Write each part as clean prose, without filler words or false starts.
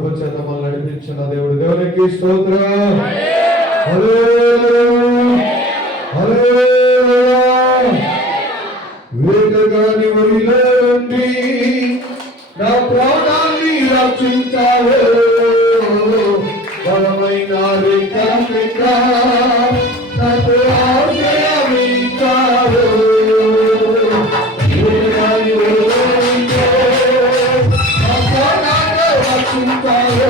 కృప చేత మనల్ని నడిపించిన దేవుడు, దేవునికి స్తోత్రం. వేటగాని ఒడిలో ఉండి నా ప్రాణాన్ని రక్షించావు, బలమైన రెక్కల కింద నాకు ఆశ్రయమిచ్చావు. వేటగాని ఒడిలో ఉండి నా ప్రాణాన్ని రక్షించావు.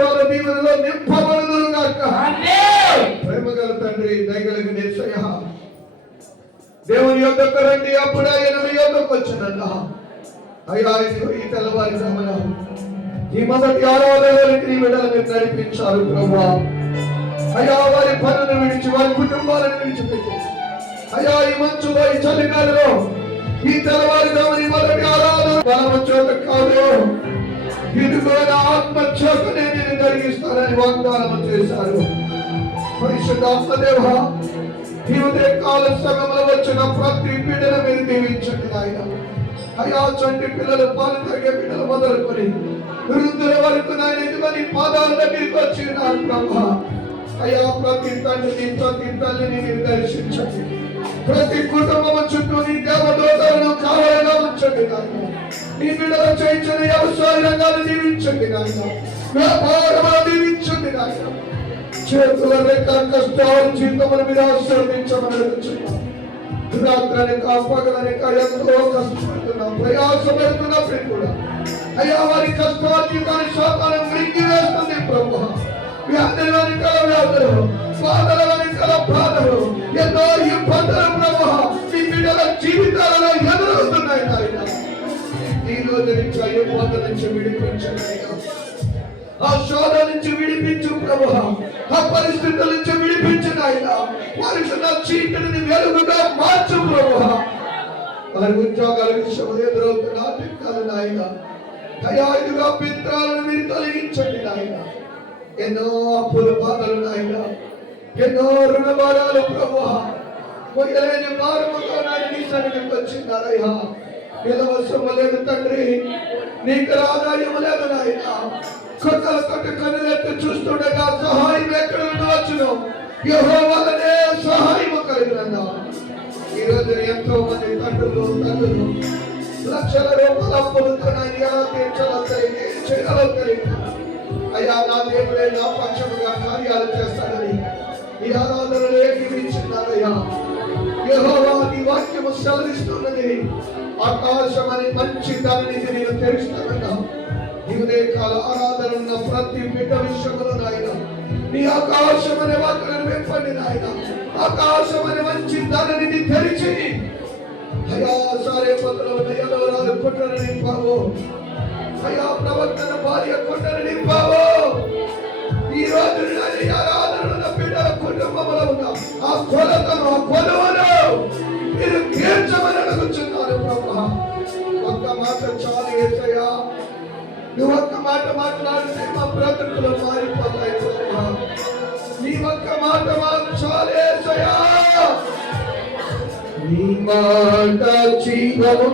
ఆశీర్వాద దీవెనలో నింపబడుదురు గాక. ప్రేమగల తండ్రి, దయగలిగిన యేసయ్యా, దేవుని యొద్దకు రండి, అప్పుడే ఆయన మీ యొద్దకు వచ్చానన్నా. అయ్యా, ఈ తెల్లవారి సమన ఈ మొదటి ఆరాధనకి నీ బిడ్డలు మీరు నడిపించారు ప్రభువా. అయ్యా, వారి పనులను విడిచి వారి కుటుంబాలను విడిచిపెట్టి అయ్యా, ఈ మంచులో ఈ చలికాలలో ఈ తెల్లవారి సమని మొదటి ఆరాధన బలము చోట కాదు, ఇదిగో నా ఆత్మ చోటనే నేను జరిగిస్తానని వాగ్దానం చేశారు. పరిశుద్ధాత్మదేవ, ఈ ఉదయకాల సమయంలో వచ్చిన ప్రతి బిడ్డను మీరు దీవించండి నాయన. అయ్యా, చంటి పిల్లలు, పాలు తాగే బిడ్డలు మొదలుకొని వృద్ధుల వరకు నాయన ఇదిగోని పాదాల దగ్గరికి వచ్చిన ప్రభా. అయ్యా, ప్రతి తండ్రిని ప్రతి తల్లిని మీరు దర్శించండి. ప్రతి కుటుంబం చుట్టూ నీ దేవదూతలను కావాలని ఉంచండి నాయన. నీ బిడ్డలు చేయించిన వ్యవసాయ రంగాన్ని దీవించండి నాయన. వ్యాపారములు దీవించండి నాయన. చేతుల రేఖ కష్టాలు జీవితముల మీద ఆశీర్వదించమని అడుగుతున్నాం. రాత్రనక పగలనక ఎంతో కష్టపడుతున్నాం, ప్రయాసపడుతున్నా కూడా అయ్యా, వారి కష్టాల జీవితాన్ని శాపాలను మృంగి వేస్తుంది ప్రభు. వ్యాధుల వెనకాల వ్యాధులు, బాధల వెనకాల బాధలు, ఎన్నో ఇబ్బందులు ప్రభు మీ బిడ్డల జీవితాలలో ఎదురవుతున్నాయి నాయన. ఈ రోజు నుంచి ఆ ఇబ్బందుల నుంచి విడిపించండి నాయన. ఆ శోధ నుంచి విడిపించు ప్రభు. ఆ పరిస్థితుల నుంచి విడిపించు నాయన. వారికి నా చీకటిని వెలుగుగా మార్చు ప్రభు. వారి ఉద్యోగాల విషయంలో ఎదురవుతున్న ఆటంకాలు నాయన, అయ్యా, ఇదిగా పిత్రాలను మీరు తొలగించండి నాయన. ఎన్నో అప్పుల బాధలు నాయన, ఎన్నో రుణ భారాలు ప్రభు. మొయ్యలేని భారముతో నాయన నీ సన్నిధికి వచ్చినారయ్యా. నిలవసము లేదు తండ్రి, నీకు ఆదాయం లేదు నాయన. కొత్తల కొట్ట కన్నులెత్తి చూస్తుండగా సహాయం ఎక్కడ ఉండవచ్చును? యెహోవానే సహాయం కలిగినన్నా. ఈ రోజు ఎంతో మంది తండ్రులు తల్లులు లక్షల రూపాయల అప్పులతో ఎలా తీర్చాలో తెలియదు, ఏం చేయాలో తెలియదు. అయ్యా, నా దేవుడే నా పక్షముగా కార్యాలు చేస్తాడని ఈ ఆరాధనలు ఏకీవించున్నారయ్యా. యెహోవా నీ వాక్యము సెలవిస్తున్నది. ఆకాశం అని మంచి దానిని నేను తెలుస్తానన్నా. నీవుదే కాల ఆరాధన ఉన్న ప్రతి బిడ్డ విషయంలో నాయన నీ ఆకాశం అనే వాక్యాలను వెంపండి నాయన. ఆకాశం అనే మంచి దానిని తెరిచి అయ్యా, సారే పత్రులు ఎదవరాలు కుట్రను నింపావు. అయ్యా, ప్రవర్తన భార్య కుట్రను నింపావు. ఈ రోజు ఆరాధన బిడ్డల కుటుంబంలో ఉన్న ఆ కొలతను, ఆ కొలువను మీరు తీర్చమని అడుగుతున్నారు ప్రభు. ఒక్క మాట చాలు యేసయ్యా. నువ్వు ఒక్క మాట మాట్లాడితే మా బ్రతుకులు మారిపోతాయి ప్రభు. నీ ఒక్క మాట మాకు చాలు యేసయ్యా. నీ మాట జీవము